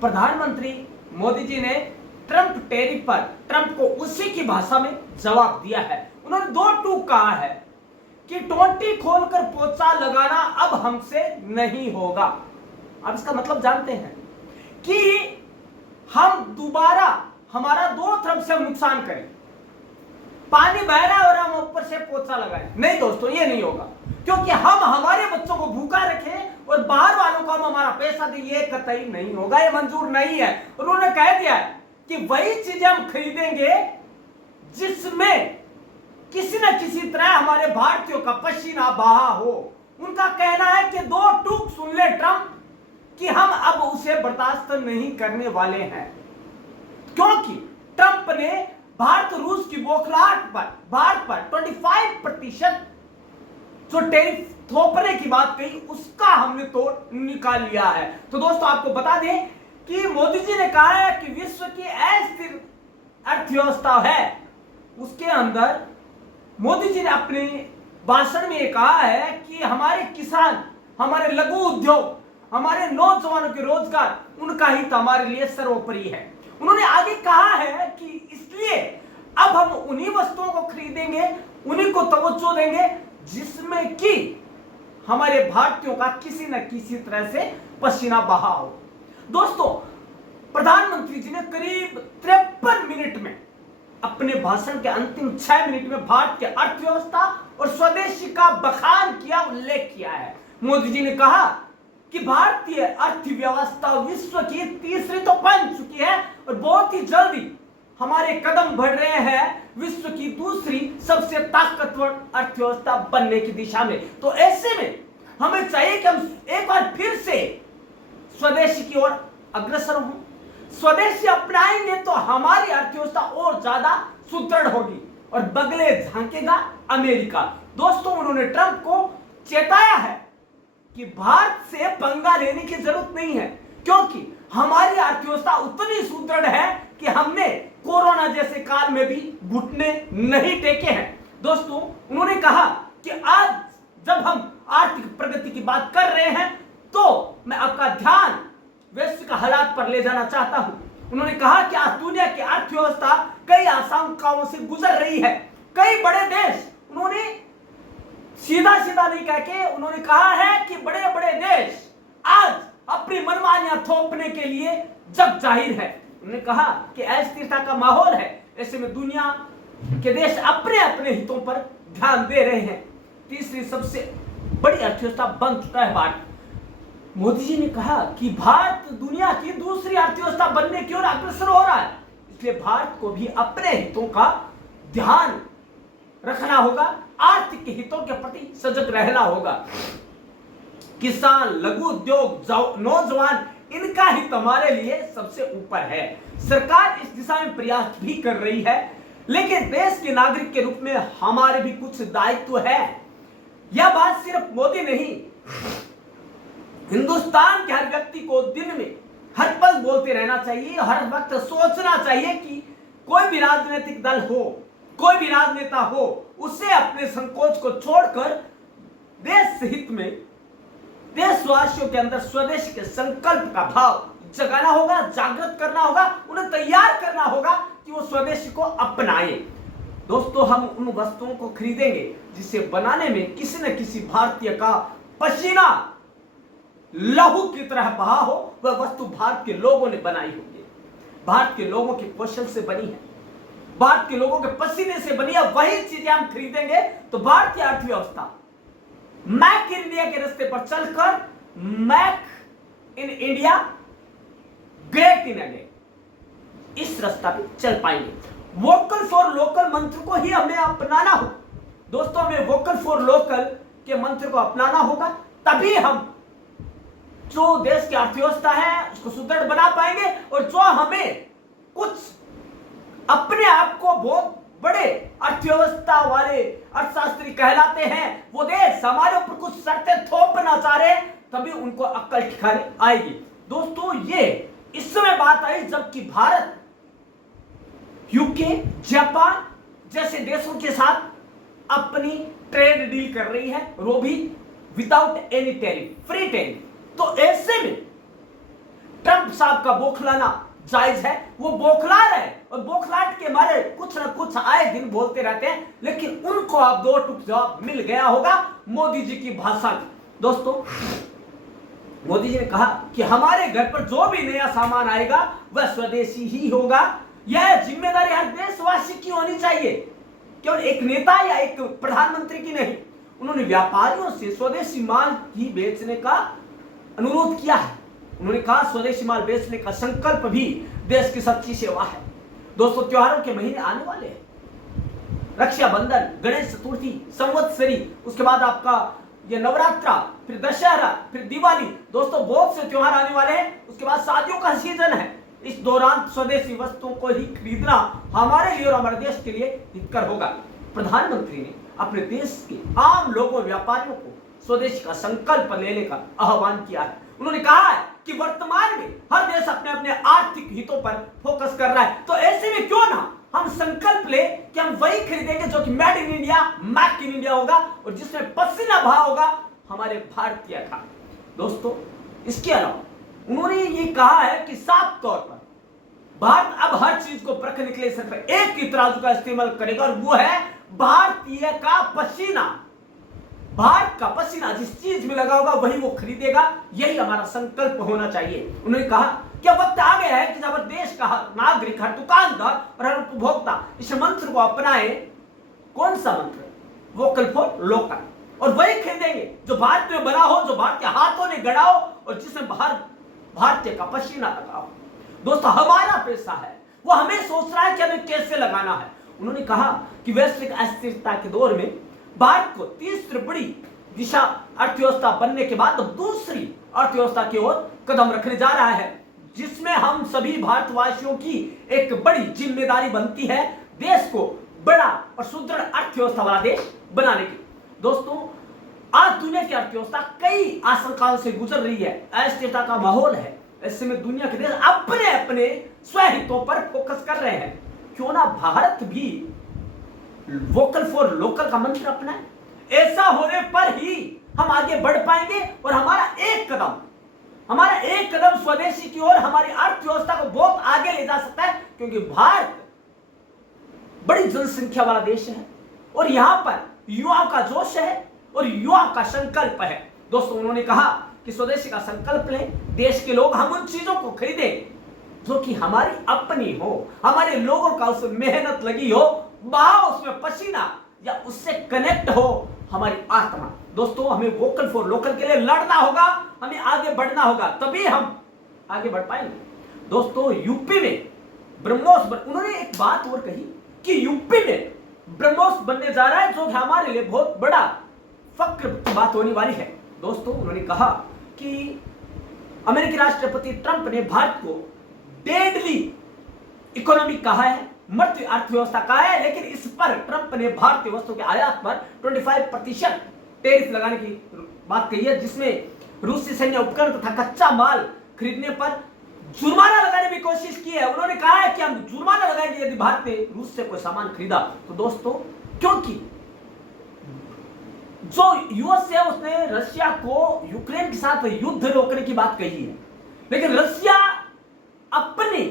प्रधानमंत्री मोदी जी ने Trump tariff पर ट्रंप को उसी की भाषा में जवाब दिया है। उन्होंने दो टूक कहा है कि टोंटी खोलकर पोछा लगाना अब हमसे नहीं होगा। अब इसका मतलब जानते हैं कि हम दोबारा हमारा दो तरफ से नुकसान करें, पानी बह रहा है और हम ऊपर से पोछा लगाएं। नहीं दोस्तों, ये नहीं होगा, क्योंकि हम हमारे बच्चों को भूखा रखें और बाहर वालों को हम हमारा पैसा दें, ये कतई नहीं होगा, ये मंजूर नहीं है। उन्होंने कह दिया है कि वही चीजें हम खरीदेंगे जिसमें किसी न किसी तरह हमारे भारतीयों का पसीना बहा हो। उनका कहना है कि दो टूक सुन ले ट्रंप कि हम अब उसे बर्दाश्त नहीं करने वाले हैं, क्योंकि ट्रंप ने भारत रूस की बौखलाहट पर भारत पर 25% जो टैरिफ थोपने की बात कही उसका हमने तो निकाल लिया है। तो दोस्तों आपको बता दें कि मोदी जी ने कहा है कि विश्व की अस्थिर अर्थव्यवस्था है, उसके अंदर मोदी जी ने अपने भाषण में कहा है कि हमारे किसान, हमारे लघु उद्योग, हमारे नौजवानों के रोजगार, उनका हित हमारे लिए सर्वोपरि है। उन्होंने आगे कहा है कि इसलिए अब हम उन्हीं वस्तुओं को खरीदेंगे, उन्हीं को तवज्जो देंगे जिसमें कि हमारे भारतीयों का किसी न किसी तरह से पसीना बहा हो। दोस्तों, प्रधानमंत्री जी ने करीब 53 मिनट में अपने भाषण के अंतिम 6 मिनट में भारत के अर्थव्यवस्था और स्वदेशी का बखान किया, उल्लेख किया है। मोदी जी ने कहा कि भारतीय अर्थव्यवस्था विश्व की तीसरी तो बन चुकी है और बहुत ही जल्दी हमारे कदम बढ़ रहे हैं विश्व की दूसरी सबसे ताकतवर अर्थव्यवस्था बनने की दिशा में। तो ऐसे में हमें चाहिए कि हम एक बार फिर से स्वदेशी की ओर अग्रसर हों। स्वदेशी अपनाएंगे तो हमारी अर्थव्यवस्था और ज्यादा सुदृढ़ होगी और बगले झांकेगा अमेरिका। दोस्तों, उन्होंने ट्रंप को चेताया है कि भारत से पंगा लेने की जरूरत नहीं है, क्योंकि हमारी अर्थव्यवस्था उतनी सुदृढ़ है कि हमने कोरोना जैसे काल में भी घुटने नहीं टेके हैं। दोस्तों, उन्होंने कहा कि आज जब हम आर्थिक प्रगति की बात कर रहे हैं तो मैं आपका ध्यान वैश्विक हालात पर ले जाना चाहता हूं। उन्होंने कहा कि आज दुनिया की अर्थव्यवस्था कई आशंकाओं से गुजर रही है। कई बड़े देश, उन्होंने सीधा सीधा नहीं कह के उन्होंने कहा है कि बड़े बड़े देश आज अपनी मनमानियां थोपने के लिए जग जाहिर है। उन्होंने कहा कि अस्थिरता का माहौल है, ऐसे में दुनिया के देश अपने अपने हितों पर ध्यान दे रहे हैं। तीसरी सबसे बड़ी अर्थव्यवस्था बन चुका है भारत। मोदी जी ने कहा कि भारत दुनिया की दूसरी अर्थव्यवस्था बनने की ओर अग्रसर हो रहा है, इसलिए भारत को भी अपने हितों का ध्यान रखना होगा, आर्थिक हितों के प्रति सजग रहना होगा। किसान, लघु उद्योग, नौजवान, इनका हित हमारे लिए सबसे ऊपर है। सरकार इस दिशा में प्रयास भी कर रही है, लेकिन देश के नागरिक के रूप में हमारे भी कुछ दायित्व है। यह बात सिर्फ मोदी नहीं, हिंदुस्तान के हर व्यक्ति को दिन में हर पल बोलते रहना चाहिए, हर वक्त सोचना चाहिए कि कोई भी राजनीतिक दल हो, कोई भी राजनेता हो, उसे अपने संकोच को छोड़कर देश हित में देशवासियों के अंदर स्वदेश के संकल्प का भाव जगाना होगा, जागृत करना होगा, उन्हें तैयार करना होगा कि वो स्वदेशी को अपनाए। दोस्तों, हम उन वस्तुओं को खरीदेंगे जिसे बनाने में किसी न किसी भारतीय का पसीना लहू की तरह बहा हो। वह वस्तु भारत के लोगों ने बनाई होगी, भारत के लोगों के कौशल से बनी है, भारत के लोगों के पसीने से बनी है। वही चीजें हम खरीदेंगे तो भारतीय अर्थव्यवस्था मैक इन इंडिया के रास्ते पर चलकर make in India, great in India, इस रास्ता पे चल पाएंगे। वोकल फॉर लोकल मंत्र को ही हमें अपनाना हो। दोस्तों, हमें वोकल फॉर लोकल के मंत्र को अपनाना होगा, तभी हम जो देश की अर्थव्यवस्था है उसको सुदृढ़ बना पाएंगे। और जो हमें कुछ अपने आप को बहुत बड़े अर्थव्यवस्था वाले अर्थशास्त्री कहलाते हैं, वो देश हमारे ऊपर कुछ शर्तें थोपना चाह रहे हैं, तभी उनको अक्ल ठिकाने आएगी। दोस्तों, ये इस समय बात आई जबकि भारत यूके, जापान जैसे देशों के साथ अपनी ट्रेड डील कर रही है, वो भी without any tariff, free tariff. तो ऐसे में ट्रंप साहब का बौखलाना जायज है, वो बौखला रहे और बौखलाहट के मारे कुछ न कुछ आए दिन बोलते रहते हैं, लेकिन उनको अब दो टूक जवाब मिल गया होगा मोदी जी की भाषा में। दोस्तों, मोदी जी ने कहा कि हमारे घर पर जो भी नया सामान आएगा वह स्वदेशी ही होगा। यह जिम्मेदारी हर देशवासी की होनी चाहिए, केवल एक नेता या एक प्रधानमंत्री की नहीं। उन्होंने व्यापारियों से स्वदेशी माल ही बेचने का अनुरोध किया है। उन्होंने कहा स्वदेशी माल बेचने का संकल्प भी देश की सच्ची सेवा है। दोस्तों, त्योहारों के महीने आने वाले हैं, रक्षाबंधन, गणेश चतुर्थी, संवत्सरी, उसके बाद आपका ये नवरात्रा, फिर दशहरा, फिर दिवाली। दोस्तों, बहुत से त्योहार आने वाले हैं। उसके बाद शादियों का सीजन है। इस दौरान स्वदेशी वस्तुओं को ही खरीदना हमारे लिए और हमारे देश के लिए हितकर होगा। प्रधानमंत्री ने अपने देश के आम लोगों, व्यापारियों को स्वदेशी का संकल्प लेने का आह्वान किया है। उन्होंने कहा है कि वर्तमान में हर देश अपने अपने आर्थिक हितों पर फोकस कर रहा है, तो ऐसे में क्यों ना हम संकल्प ले कि हम वही खरीदेंगे जो कि made in India, make in India होगा और जिसमें पसीना बहा होगा हमारे भारतीय का। दोस्तों, इसके अलावा उन्होंने ये कहा है कि साफ तौर पर भारत अब हर चीज को परखने के लिए सिर्फ एक ही तराजू का इस्तेमाल करेगा और वो है भारतीय का पसीना। भारत का पसीना जिस चीज में लगा होगा वही वो खरीदेगा, यही हमारा संकल्प होना चाहिए। उन्होंने कहा कि वक्त आ गया है कि जब देश का हर नागरिक, हर दुकानदार और हर उपभोक्ता इस मंत्र को अपनाए। कौन सा मंत्र? Vocal for local. और वही खरीदेंगे जो भारत में बना हो, जो भारतीय हाथों ने गढ़ा हो और जिसमें भारतीय का पसीना लगा हो। दोस्तों, हमारा पैसा है, वो हमें सोच रहा है कि हमें कैसे लगाना है। उन्होंने कहा कि वैश्विक अस्थिरता के दौर में भारत को तीसरी बड़ी दिशा अर्थव्यवस्था बनने के बाद दूसरी अर्थव्यवस्था की ओर कदम रखने जा रहा है, जिसमें हम सभी भारतवासियों की एक बड़ी जिम्मेदारी बनती है देश को बड़ा और सुदृढ़ अर्थव्यवस्था वाला देश बनाने की। दोस्तों, आज दुनिया की अर्थव्यवस्था कई आशंकाओं से गुजर रही है, अस्थिरता का माहौल है। ऐसे में दुनिया के देश अपने अपने स्वहितों पर फोकस कर रहे हैं। क्यों ना भारत भी वोकल फॉर लोकल का मंत्र अपनाए। ऐसा होने पर ही हम आगे बढ़ पाएंगे और हमारा एक कदम स्वदेशी की ओर हमारी अर्थव्यवस्था को बहुत आगे ले जा सकता है, क्योंकि भारत बड़ी जनसंख्या वाला देश है और यहां पर युवाओं का जोश है और युवाओं का संकल्प है। दोस्तों, उन्होंने कहा कि स्वदेशी का संकल्प लें, देश के लोग हम उन चीजों को खरीदें जो कि हमारी अपनी हो, हमारे लोगों का उसमें मेहनत लगी हो, बहा उसमें पसीना या उससे कनेक्ट हो हमारी आत्मा। दोस्तों, हमें वोकल फॉर लोकल के लिए लड़ना होगा, हमें आगे बढ़ना होगा, तभी हम आगे बढ़ पाएंगे। दोस्तों, यूपी में ब्रह्मोस उन्होंने एक बात और कही कि यूपी में ब्रह्मोस बनने जा रहा है, जो हमारे लिए बहुत बड़ा फक्र की बात होने वाली है। दोस्तों, उन्होंने कहा कि अमेरिकी राष्ट्रपति ट्रंप ने भारत को डेडली इकोनॉमी कहा है, मृत्यु अर्थव्यवस्था कहा है, लेकिन इस पर ट्रंप ने भारतीय वस्तुओं के आयात पर 25% टैरिफ लगाने की बात कही है, जिसमें रूसी सैन्य उपकरण तथा कच्चा माल खरीदने पर जुर्माना लगाने की कोशिश की है। उन्होंने कहा है कि हम जुर्माना लगाएंगे यदि भारत ने रूस से कोई सामान खरीदा तो। दोस्तों, क्योंकि जो यूएस है उसने रशिया को यूक्रेन के साथ युद्ध रोकने की बात कही है, लेकिन रशिया अपने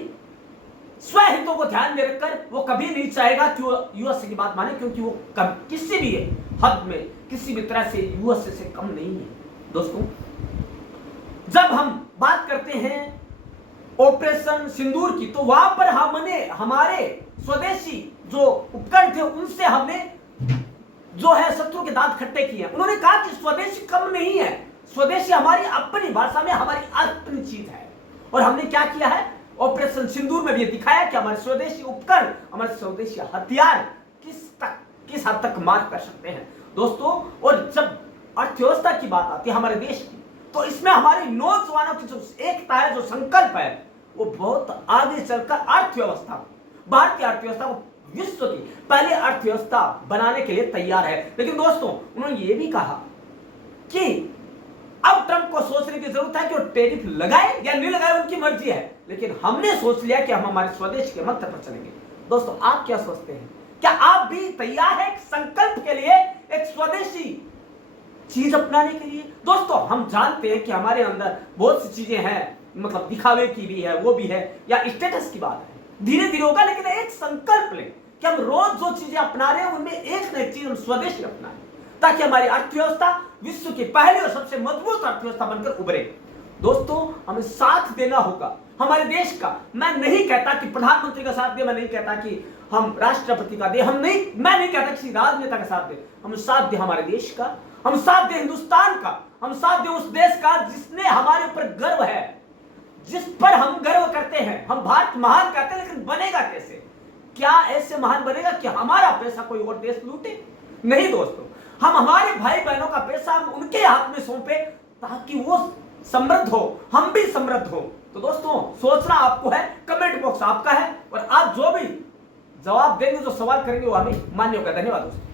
स्वहितों को ध्यान में रखकर वो कभी नहीं चाहेगा कि वो यूएस की बात माने, क्योंकि वो किसी भी हद में किसी भी तरह से यूएस से कम नहीं है। दोस्तों, जब हम बात करते हैं ऑपरेशन सिंदूर की, तो वहां पर हमने हमारे स्वदेशी जो उपकरण थे उनसे हमने जो है शत्रु के दांत खट्टे किए। उन्होंने कहा कि स्वदेशी कम नहीं है, स्वदेशी हमारी अपनी भाषा में हमारी अपनी चीज है। और हमने क्या किया है, ऑपरेशन सिंदूर में भी दिखाया कि हमारे स्वदेशी उपकरण, हमारे स्वदेशी हथियार किस हद तक मार कर सकते हैं। दोस्तों, और जब अर्थव्यवस्था की बात आती है हमारे देश की, तो इसमें हमारे नौजवानों की जो एकता है, जो संकल्प है, वो बहुत आगे चलकर अर्थव्यवस्था, भारतीय अर्थव्यवस्था को विश्व की पहली अर्थव्यवस्था बनाने के लिए तैयार है। लेकिन दोस्तों, उन्होंने ये भी कहा कि अब ट्रंप को सोचने की जरूरत है कि वो टैरिफ लगाए या नहीं लगाए, उनकी मर्जी है, लेकिन हमने सोच लिया कि हम हमारे स्वदेश के मंत्र पर चलेंगे। दोस्तों, आप क्या सोचते हैं? क्या आप भी तैयार हैं संकल्प के लिए, एक स्वदेशी चीज अपनाने के लिए? दोस्तों, हम जानते हैं कि हमारे अंदर बहुत सी चीजें हैं मतलब दिखावे की भी है, वो भी है, या स्टेटस की बात है। धीरे धीरे होगा, लेकिन एक संकल्प लें कि हम रोज जो चीजें अपना रहे हैं उनमें एक न एक चीज हम स्वदेशी अपनाएं, ताकि हमारी अर्थव्यवस्था विश्व की पहली और सबसे मजबूत अर्थव्यवस्था बनकर उभरे। दोस्तों, हमें साथ देना होगा हमारे देश का। मैं नहीं कहता कि प्रधानमंत्री का साथ दे, मैं नहीं कहता कि हम राष्ट्रपति का दे, मैं नहीं कहता किसी राजनेता का साथ दे। हम साथ दे हमारे देश का, हम साथ दे हिंदुस्तान का, हम साथ दे उस देश का जिसने हमारे ऊपर गर्व है, जिस पर हम गर्व करते हैं। हम भारत महान कहते हैं, लेकिन बनेगा कैसे? क्या ऐसे महान बनेगा कि हमारा पैसा कोई और देश लूटे? नहीं दोस्तों, हम हमारे भाई बहनों का पैसा हम उनके हाथ में सौंपे ताकि वो समृद्ध हो, हम भी समृद्ध हो। तो दोस्तों, सोचना आपको है, कमेंट बॉक्स आपका है, और आप जो भी जवाब देंगे, जो सवाल करेंगे, वो हमें मान्य होगा। धन्यवाद दोस्तों।